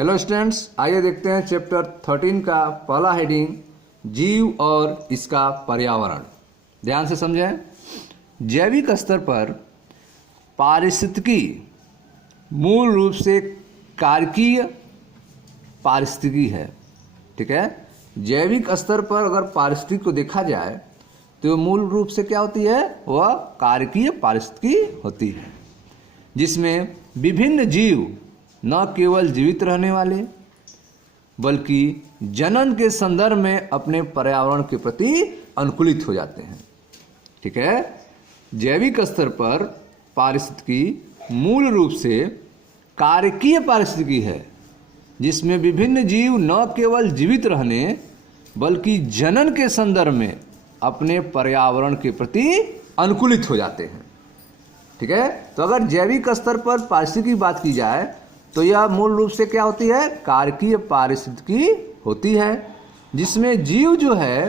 Hello students, आइए देखते हैं चैप्टर 13 का पहला हेडिंग जीव और इसका पर्यावरण। ध्यान से समझें। जैविक स्तर पर पारिस्थितिकी मूल रूप से कारकीय पारिस्थितिकी है। ठीक है, जैविक स्तर पर अगर पारिस्थितिकी को देखा जाए तो मूल रूप से क्या होती है, वह कारकीय पारिस्थितिकी होती है, जिसमें विभिन्न जीव न केवल जीवित रहने वाले बल्कि जनन के संदर्भ में अपने पर्यावरण के प्रति अनुकूलित हो जाते हैं। ठीक है, जैविक स्तर पर पारिस्थितिकी मूल रूप से कारकीय पारिस्थितिकी है, जिसमें विभिन्न जीव न केवल जीवित रहने बल्कि जनन के संदर्भ में अपने पर्यावरण के प्रति अनुकूलित हो जाते हैं। ठीक है, तो अगर जैविक स्तर पर पारिस्थितिकी की बात की जाए तो यह मूल रूप से क्या होती है, कारकीय पारिस्थितिकी होती है, जिसमें जीव जो है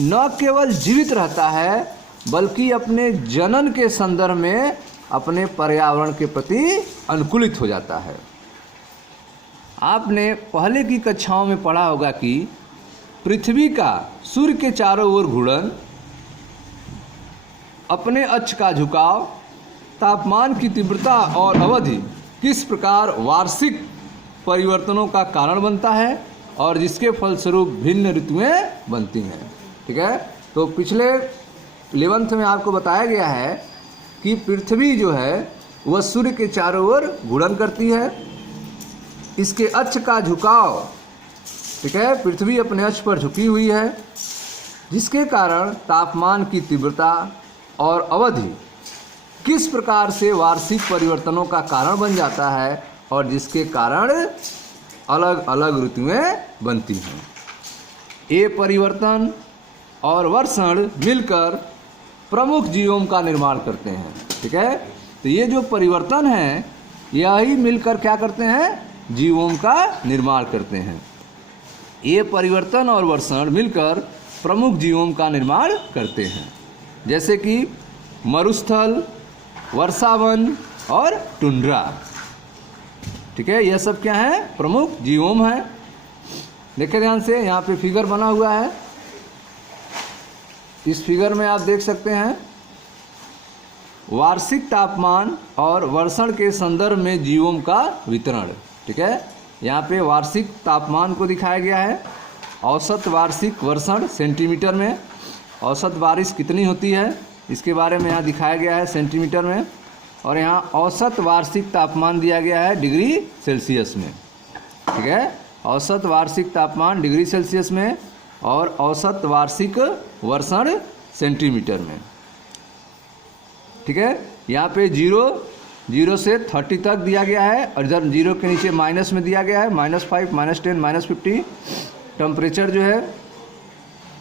न केवल जीवित रहता है बल्कि अपने जनन के संदर्भ में अपने पर्यावरण के प्रति अनुकूलित हो जाता है। आपने पहले की कक्षाओं में पढ़ा होगा कि पृथ्वी का सूर्य के चारों ओर घूर्णन, अपने अक्ष का झुकाव, तापमान की तीव्रता और अवधि किस प्रकार वार्षिक परिवर्तनों का कारण बनता है और जिसके फलस्वरूप भिन्न ऋतुएं बनती हैं। ठीक है, तो पिछले 11th में आपको बताया गया है कि पृथ्वी जो है वह सूर्य के चारों ओर घूर्णन करती है। इसके अक्ष का झुकाव, ठीक है, पृथ्वी अपने अक्ष पर झुकी हुई है, जिसके कारण तापमान की तीव्रता और अवधि किस प्रकार से वार्षिक परिवर्तनों का कारण बन जाता है और जिसके कारण अलग अलग ऋतुएं बनती हैं। ये परिवर्तन और वर्षण मिलकर प्रमुख जीवों का निर्माण करते हैं। ठीक है, तो ये जो परिवर्तन है यही मिलकर क्या करते हैं, जीवों का निर्माण करते हैं। ये परिवर्तन और वर्षण मिलकर प्रमुख जीवों का निर्माण करते हैं, जैसे कि मरुस्थल, वर्षावन और टुंड्रा। ठीक है, यह सब क्या है, प्रमुख जीवोम है। देखिए ध्यान से, यहाँ पे फिगर बना हुआ है। इस फिगर में आप देख सकते हैं वार्षिक तापमान और वर्षण के संदर्भ में जीवों का वितरण। ठीक है, यहाँ पे वार्षिक तापमान को दिखाया गया है, औसत वार्षिक वर्षण सेंटीमीटर में, औसत बारिश कितनी होती है इसके बारे में यहाँ दिखाया गया है सेंटीमीटर में, और यहाँ औसत वार्षिक तापमान दिया गया है डिग्री सेल्सियस में। ठीक है, औसत वार्षिक तापमान डिग्री सेल्सियस में और औसत वार्षिक वर्षण सेंटीमीटर में। ठीक है, यहाँ पे 0 से 30 तक दिया गया है और इधर 0 के नीचे माइनस में दिया गया है, -5, -10, -50 टेम्परेचर जो है।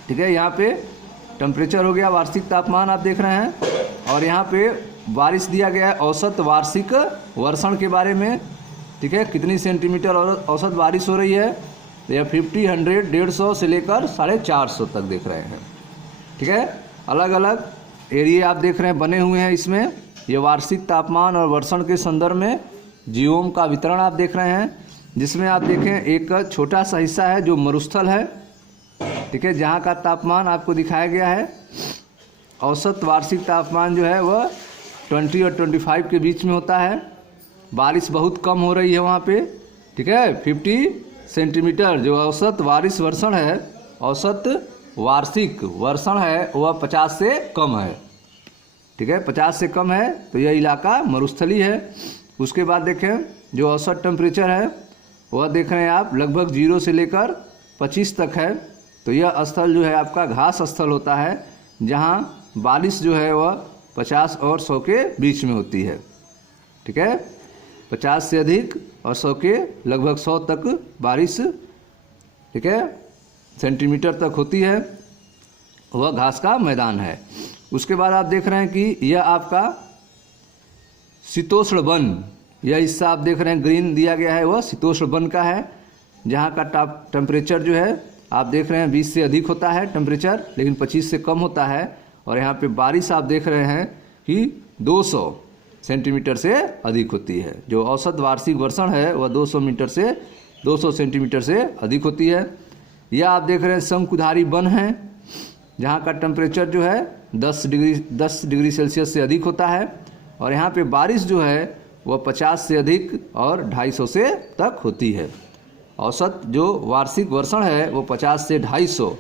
ठीक है, यहाँ पे टेम्परेचर हो गया, वार्षिक तापमान आप देख रहे हैं, और यहाँ पे बारिश दिया गया है औसत वार्षिक वर्षण के बारे में। ठीक है, कितनी सेंटीमीटर औसत बारिश हो रही है, तो यह 50, 100, 150 से लेकर 450 तक देख रहे हैं। ठीक है, अलग अलग एरिया आप देख रहे हैं बने हुए हैं इसमें। ये वार्षिक तापमान और वर्षण के संदर्भ में जीवों का वितरण आप देख रहे हैं, जिसमें आप देखें एक छोटा सा हिस्सा है जो मरुस्थल है। ठीक है, जहाँ का तापमान आपको दिखाया गया है, औसत वार्षिक तापमान जो है वह 20 और 25 के बीच में होता है। बारिश बहुत कम हो रही है वहाँ पे। ठीक है, 50 सेंटीमीटर जो औसत बारिश वर्षण है, औसत वार्षिक वर्षण है वह 50 से कम है। ठीक है, 50 से कम है, तो यह इलाका मरुस्थली है। उसके बाद देखें जो औसत टेम्परेचर है वह देख रहे हैं आप लगभग 0 से लेकर 25 तक है। तो यह स्थल जो है आपका घास स्थल होता है, जहाँ बारिश जो है वह 50 और 100 के बीच में होती है। ठीक है, 50 से अधिक और 100 के लगभग 100 तक बारिश, ठीक है, सेंटीमीटर तक होती है, वह घास का मैदान है। उसके बाद आप देख रहे हैं कि यह आपका शीतोष्ण वन, यह हिस्सा आप देख रहे हैं ग्रीन दिया गया है, वह शीतोष्ण वन का है, जहाँ का टेम्परेचर जो है आप देख रहे हैं 20 से अधिक होता है टेम्परेचर, लेकिन 25 से कम होता है। और यहाँ पे बारिश आप देख रहे हैं कि 200 सेंटीमीटर से अधिक होती है। जो औसत वार्षिक वर्षण है वह 200 सेंटीमीटर से अधिक होती है। यह आप देख रहे हैं शंकुधारी वन है, जहाँ का टेम्परेचर जो है 10 डिग्री सेल्सियस से अधिक होता है। और यहाँ पे बारिश जो है वह 50 से अधिक और 250 से तक होती है। औसत जो वार्षिक वर्षण है वो 50 से 250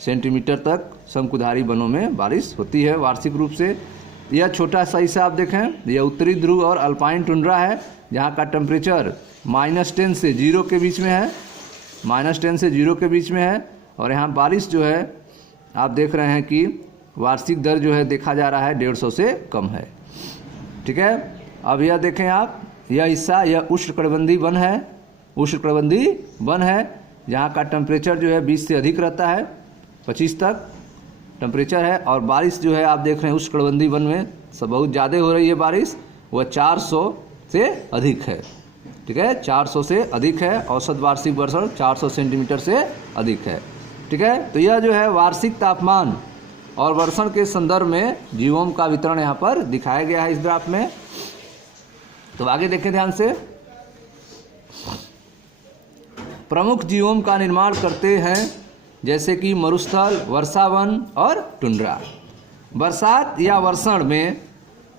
सेंटीमीटर तक शंकुधारी वनों में बारिश होती है वार्षिक रूप से। यह छोटा सा हिस्सा आप देखें, यह उत्तरी ध्रुव और अल्पाइन टुंड्रा है, जहाँ का टेम्परेचर -10 से 0 के बीच में है, -10 से 0 के बीच में है। और यहाँ बारिश जो है आप देख रहे हैं कि वार्षिक दर जो है देखा जा रहा है 150 से कम है। ठीक है, अब यह देखें आप, यह हिस्सा यह उष्णकटिबंधीय वन है, उष्णकटिबंधीय वन है, जहाँ का टेम्परेचर जो है 20 से अधिक रहता है, 25 तक टेम्परेचर है। और बारिश जो है आप देख रहे हैं उष्णकटिबंधीय वन में सब बहुत ज़्यादा हो रही है बारिश, वह 400 से अधिक है। ठीक है, 400 से अधिक है, औसत वार्षिक वर्षण 400 सेंटीमीटर से अधिक है। ठीक है, तो यह जो है वार्षिक तापमान और वर्षण के संदर्भ में जीवों का वितरण यहाँ पर दिखाया गया है इस ग्राफ में। तो आगे देखें ध्यान से, प्रमुख जीवों का निर्माण करते हैं जैसे कि मरुस्थल, वर्षावन और टुंड्रा। बरसात या वर्षण में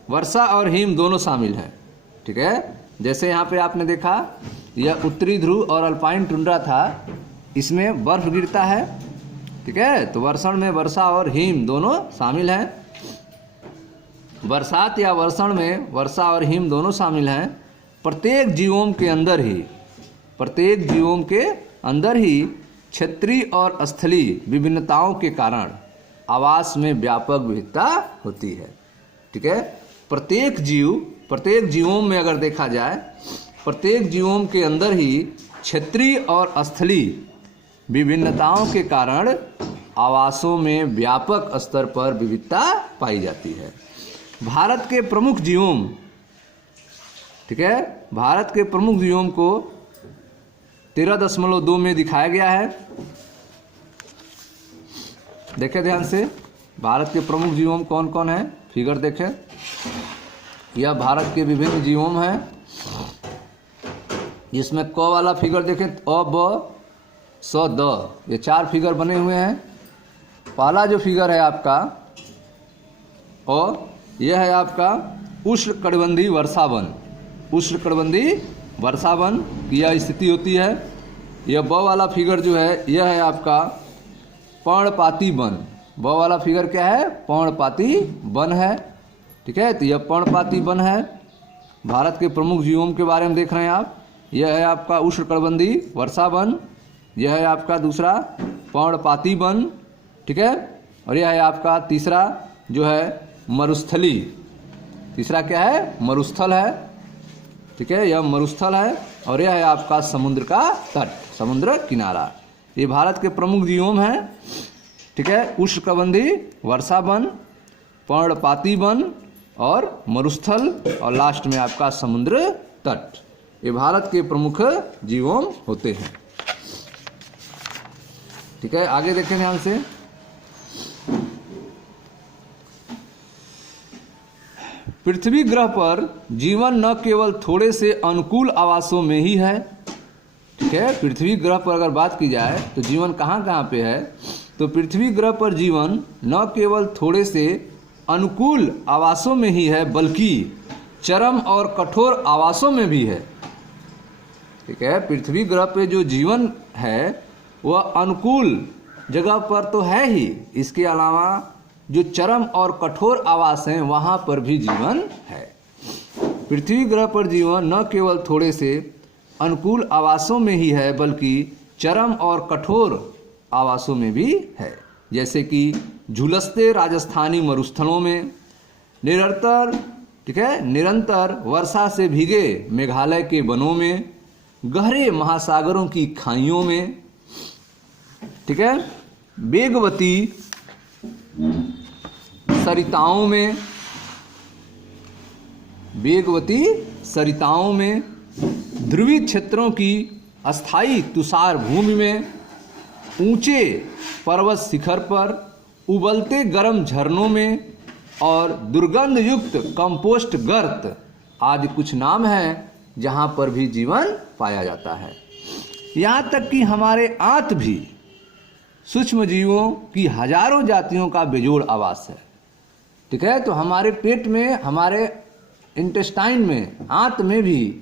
वर्षा और हिम दोनों शामिल हैं। ठीक है, जैसे यहाँ पे आपने देखा यह उत्तरी ध्रुव और अल्पाइन टुंड्रा था, इसमें बर्फ गिरता है। ठीक है, तो वर्षण में वर्षा और हिम दोनों शामिल हैं। बरसात या वर्षण में वर्षा और हिम दोनों शामिल हैं। प्रत्येक जीवों के अंदर ही क्षेत्रीय और स्थलीय विभिन्नताओं के कारण आवास में व्यापक विविधता होती है। ठीक है, प्रत्येक जीवों में अगर देखा जाए, प्रत्येक जीवों के अंदर ही क्षेत्रीय और स्थलीय विभिन्नताओं के कारण आवासों में व्यापक स्तर पर विविधता पाई जाती है। भारत के प्रमुख जीवों, ठीक है, भारत के प्रमुख जीवों को 13.2 में दिखाया गया है। देखें ध्यान से, भारत के प्रमुख जीवों कौन कौन है, फिगर देखें। यह भारत के विभिन्न जीवों हैं, जिसमें क वाला फिगर देखें, अ ब स द, ये 4 फिगर बने हुए हैं। पहला जो फिगर है आपका यह है आपका उष्णकटिबंधीय वर्षावन। उष्णकटिबंधीय वर्षावन की यह स्थिति होती है। यह ब वाला फिगर जो है यह है आपका पर्णपाती वन। ब वाला फिगर क्या है, पर्णपाती वन है। ठीक है, तो यह पर्णपाती वन है। भारत के प्रमुख जीवों के बारे में देख रहे हैं आप। यह है आपका उष्णकटिबंधीय वर्षावन, यह है आपका दूसरा पर्णपाती वन। ठीक है, और यह है आपका तीसरा जो है मरुस्थली। तीसरा क्या है, मरुस्थल है। ठीक है, यह मरुस्थल है। और यह है आपका समुद्र का तट, समुद्र किनारा। ये भारत के प्रमुख जीवों हैं। ठीक है, उष्णकटिबंधीय वर्षावन, पर्णपाती वन और मरुस्थल, और लास्ट में आपका समुद्र तट। ये भारत के प्रमुख जीवों होते हैं। ठीक है, आगे देखें ध्यान से। पृथ्वी ग्रह पर जीवन न केवल थोड़े से अनुकूल आवासों में ही है। ठीक है, पृथ्वी ग्रह पर अगर बात की जाए तो जीवन कहाँ कहाँ पे है, तो पृथ्वी ग्रह पर जीवन न केवल थोड़े से अनुकूल आवासों में ही है, बल्कि चरम और कठोर आवासों में भी है। ठीक है, पृथ्वी ग्रह पे जो जीवन है वह अनुकूल जगह पर तो है ही, इसके अलावा जो चरम और कठोर आवास हैं वहाँ पर भी जीवन है। पृथ्वी ग्रह पर जीवन न केवल थोड़े से अनुकूल आवासों में ही है, बल्कि चरम और कठोर आवासों में भी है। जैसे कि झुलसते राजस्थानी मरुस्थलों में, निरंतर वर्षा से भीगे मेघालय के वनों में, गहरे महासागरों की खाइयों में। ठीक है, वेगवती सरिताओं में, वेगवती सरिताओं में, ध्रुवीय क्षेत्रों की अस्थायी तुषार भूमि में, ऊंचे पर्वत शिखर पर, उबलते गर्म झरनों में, और दुर्गंध युक्त कंपोस्ट गर्त आदि कुछ नाम हैं जहाँ पर भी जीवन पाया जाता है। यहाँ तक कि हमारे आंत भी सूक्ष्म जीवों की हजारों जातियों का बेजोड़ आवास है। ठीक है, तो हमारे पेट में, हमारे इंटेस्टाइन में, आंत में भी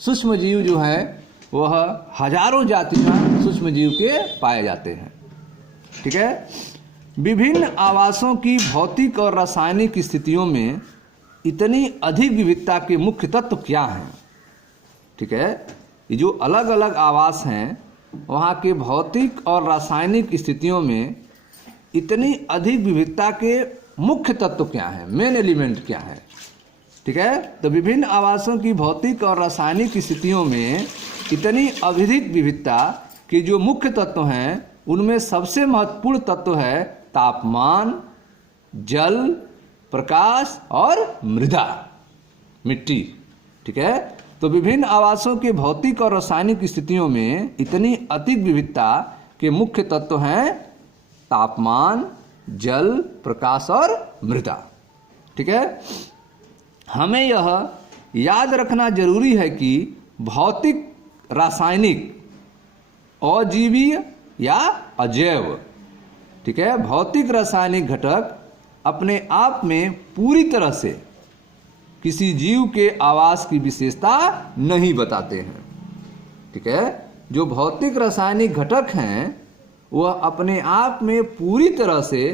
सूक्ष्म जीव जो है वह हजारों जातियां सूक्ष्म जीव के पाए जाते हैं। ठीक है, विभिन्न आवासों की भौतिक और रासायनिक स्थितियों में इतनी अधिक विविधता के मुख्य तत्व क्या हैं? ठीक है, ये जो अलग अलग आवास हैं वहाँ के भौतिक और रासायनिक स्थितियों में इतनी अधिक विविधता के मुख्य तत्व क्या हैं, मेन एलिमेंट क्या है? ठीक है, तो विभिन्न आवासों की भौतिक और रासायनिक स्थितियों में इतनी अधिक विविधता के जो मुख्य तत्व हैं उनमें सबसे महत्वपूर्ण तत्व है तापमान, जल, प्रकाश और मृदा, मिट्टी। ठीक है, तो विभिन्न आवासों के भौतिक और रासायनिक स्थितियों में इतनी अधिक विविधता के मुख्य तत्व हैं तापमान, जल, प्रकाश और मृदा। ठीक है, हमें यह याद रखना जरूरी है कि भौतिक, रासायनिक, अजीवीय या अजैव, ठीक है, भौतिक रासायनिक घटक अपने आप में पूरी तरह से किसी जीव के आवास की विशेषता नहीं बताते हैं। ठीक है, जो भौतिक रासायनिक घटक हैं वह अपने आप में पूरी तरह से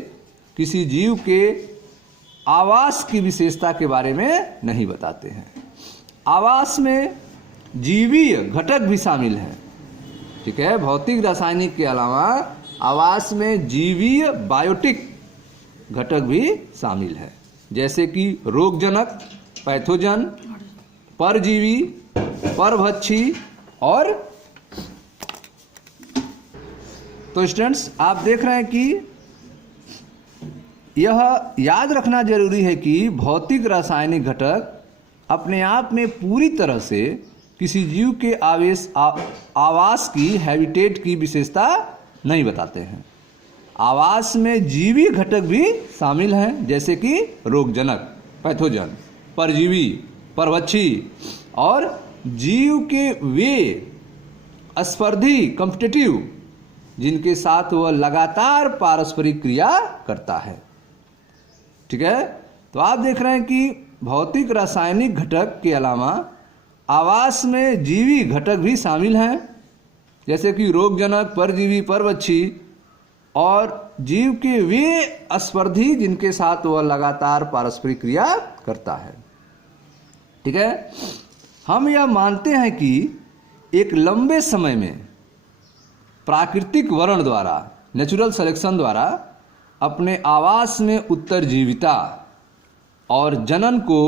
किसी जीव के आवास की विशेषता के बारे में नहीं बताते हैं। आवास में जीवीय घटक भी शामिल हैं। ठीक है, भौतिक रासायनिक के अलावा आवास में जीवीय बायोटिक घटक भी शामिल है, जैसे कि रोगजनक, पैथोजन, परजीवी, परभक्षी और तो स्टूडेंट्स आप देख रहे हैं कि यह याद रखना जरूरी है कि भौतिक रासायनिक घटक अपने आप में पूरी तरह से किसी जीव के आवास की, हैबिटेट की विशेषता नहीं बताते हैं। आवास में जीवी घटक भी शामिल हैं, जैसे कि रोगजनक, पैथोजन, परजीवी, परभक्षी और जीव के वे स्पर्धी, कॉम्पिटिटिव, जिनके साथ वह लगातार पारस्परिक क्रिया करता है। ठीक है, तो आप देख रहे हैं कि भौतिक रासायनिक घटक के अलावा आवास में जीवी घटक भी शामिल हैं, जैसे कि रोगजनक, परजीवी, परभक्षी और जीव के वे स्पर्धी जिनके साथ वह लगातार पारस्परिक क्रिया करता है। ठीक है, हम यह मानते हैं कि एक लंबे समय में प्राकृतिक वर्ण द्वारा, नेचुरल सिलेक्शन द्वारा अपने आवास में उत्तरजीविता और जनन को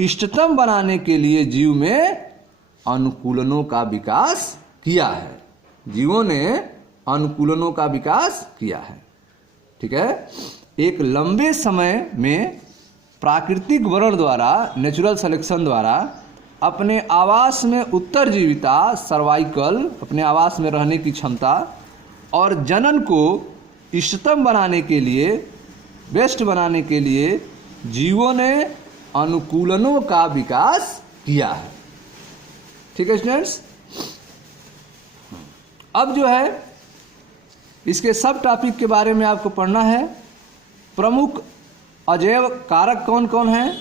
इष्टतम बनाने के लिए जीव में अनुकूलनों का विकास किया है। जीवों ने अनुकूलनों का विकास किया है। ठीक है, एक लंबे समय में प्राकृतिक वर्ण द्वारा, नेचुरल सिलेक्शन द्वारा अपने आवास में उत्तरजीविता, सर्वाइकल, अपने आवास में रहने की क्षमता और जनन को इष्टतम बनाने के लिए, बेस्ट बनाने के लिए जीवों ने अनुकूलनों का विकास किया है। ठीक है स्टूडेंट्स, अब जो है इसके सब टॉपिक के बारे में आपको पढ़ना है। प्रमुख अजैव कारक कौन कौन हैं?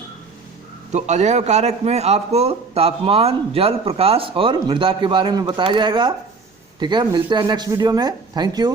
तो अजैव कारक में आपको तापमान, जल, प्रकाश और मृदा के बारे में बताया जाएगा। ठीक है, मिलते हैं नेक्स्ट वीडियो में। Thank you.